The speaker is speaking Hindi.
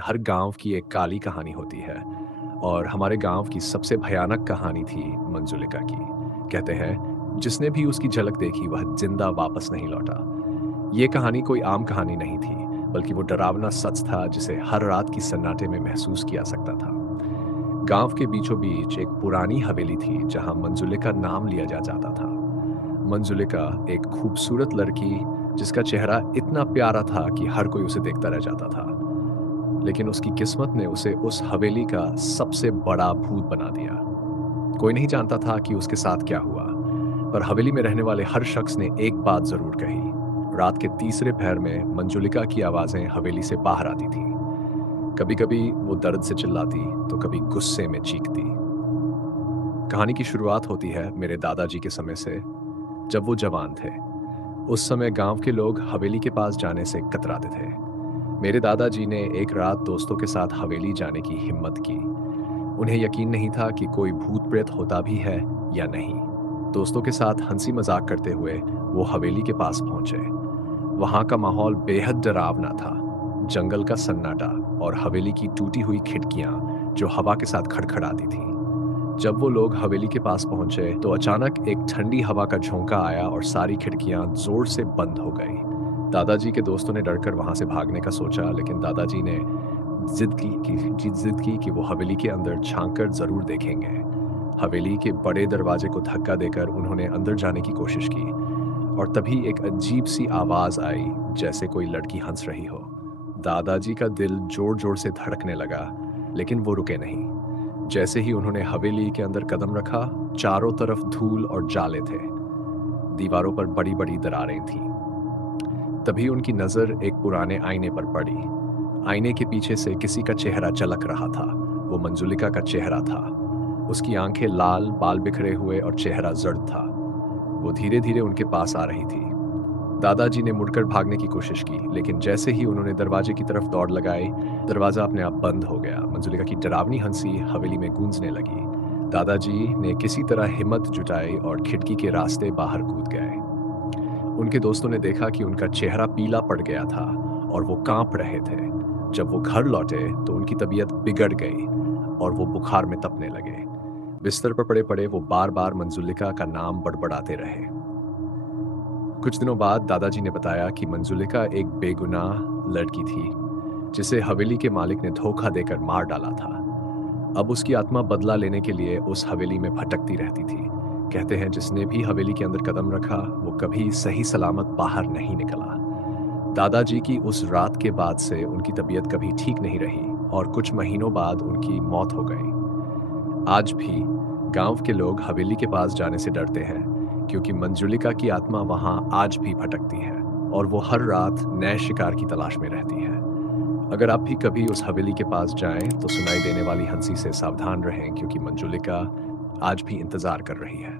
हर गांव की एक काली कहानी होती है और हमारे गांव की सबसे भयानक कहानी थी मंजुलिका की। कहते हैं जिसने भी उसकी झलक देखी वह जिंदा वापस नहीं लौटा। ये कहानी कोई आम कहानी नहीं थी, बल्कि वो डरावना सच था जिसे हर रात की सन्नाटे में महसूस किया सकता था। गांव के बीचों बीच एक पुरानी हवेली थी जहां मंजुलिका नाम लिया जाता था। मंजुलिका एक खूबसूरत लड़की जिसका चेहरा इतना प्यारा था कि हर कोई उसे देखता रह जाता था। लेकिन उसकी किस्मत ने उसे उस हवेली का सबसे बड़ा भूत बना दिया। कोई नहीं जानता था कि उसके साथ क्या हुआ, पर हवेली में रहने वाले हर शख्स ने एक बात जरूर कही। रात के तीसरे पहर में मंजुलिका की आवाजें हवेली से बाहर आती थीं। कभी कभी वो दर्द से चिल्लाती, तो कभी गुस्से में चीखती। कहानी की शुरुआत होती है मेरे दादाजी के समय से, जब वो जवान थे। उस समय गांव के लोग हवेली के पास जाने से कतराते थे। मेरे दादाजी ने एक रात दोस्तों के साथ हवेली जाने की हिम्मत की। उन्हें यकीन नहीं था कि कोई भूत प्रेत होता भी है या नहीं। दोस्तों के साथ हंसी मजाक करते हुए वो हवेली के पास पहुंचे। वहां का माहौल बेहद डरावना था। जंगल का सन्नाटा और हवेली की टूटी हुई खिड़कियां जो हवा के साथ खड़खड़ाती थीं। जब वो लोग हवेली के पास पहुंचे तो अचानक एक ठंडी हवा का झोंका आया और सारी खिड़कियां जोर से बंद हो गई। दादाजी के दोस्तों ने डरकर वहां से भागने का सोचा, लेकिन दादाजी ने जिद की कि वो हवेली के अंदर झांक कर जरूर देखेंगे। हवेली के बड़े दरवाजे को धक्का देकर उन्होंने अंदर जाने की कोशिश की और तभी एक अजीब सी आवाज आई, जैसे कोई लड़की हंस रही हो। दादाजी का दिल जोर जोर से धड़कने लगा, लेकिन वो रुके नहीं। जैसे ही उन्होंने हवेली के अंदर कदम रखा, चारों तरफ धूल और जाले थे। दीवारों पर बड़ी बड़ी दरारें थीं। तभी उनकी नजर एक पुराने आईने पर पड़ी। आईने के पीछे से किसी का चेहरा झलक रहा था। वो मंजुलिका का चेहरा था। उसकी आंखें लाल, बाल बिखरे हुए और चेहरा जर्द था। वो धीरे धीरे उनके पास आ रही थी। दादाजी ने मुड़कर भागने की कोशिश की, लेकिन जैसे ही उन्होंने दरवाजे की तरफ दौड़ लगाई, दरवाजा अपने आप बंद हो गया। मंजुलिका की डरावनी हंसी हवेली में गूंजने लगी। दादाजी ने किसी तरह हिम्मत जुटाई और खिड़की के रास्ते बाहर कूद गए। उनके दोस्तों ने देखा कि उनका चेहरा पीला पड़ गया था और वो कांप रहे थे। जब वो घर लौटे तो उनकी तबीयत बिगड़ गई और वो बुखार में तपने लगे। बिस्तर पर पड़े पड़े वो बार बार मंजुलिका का नाम बड़बड़ाते रहे। कुछ दिनों बाद दादाजी ने बताया कि मंजुलिका एक बेगुनाह लड़की थी जिसे हवेली के मालिक ने धोखा देकर मार डाला था। अब उसकी आत्मा बदला लेने के लिए उस हवेली में भटकती रहती थी। कहते हैं जिसने भी हवेली के अंदर कदम रखा वो कभी सही सलामत बाहर नहीं निकला। दादाजी की उस रात के बाद से उनकी तबीयत कभी ठीक नहीं रही और कुछ महीनों बाद उनकी मौत हो गई। आज भी गांव के लोग हवेली के पास जाने से डरते हैं, क्योंकि मंजुलिका की आत्मा वहां आज भी भटकती है और वो हर रात नए शिकार की तलाश में रहती है। अगर आप भी कभी उस हवेली के पास जाएं तो सुनाई देने वाली हंसी से सावधान रहें, क्योंकि मंजुलिका आज भी इंतजार कर रही है।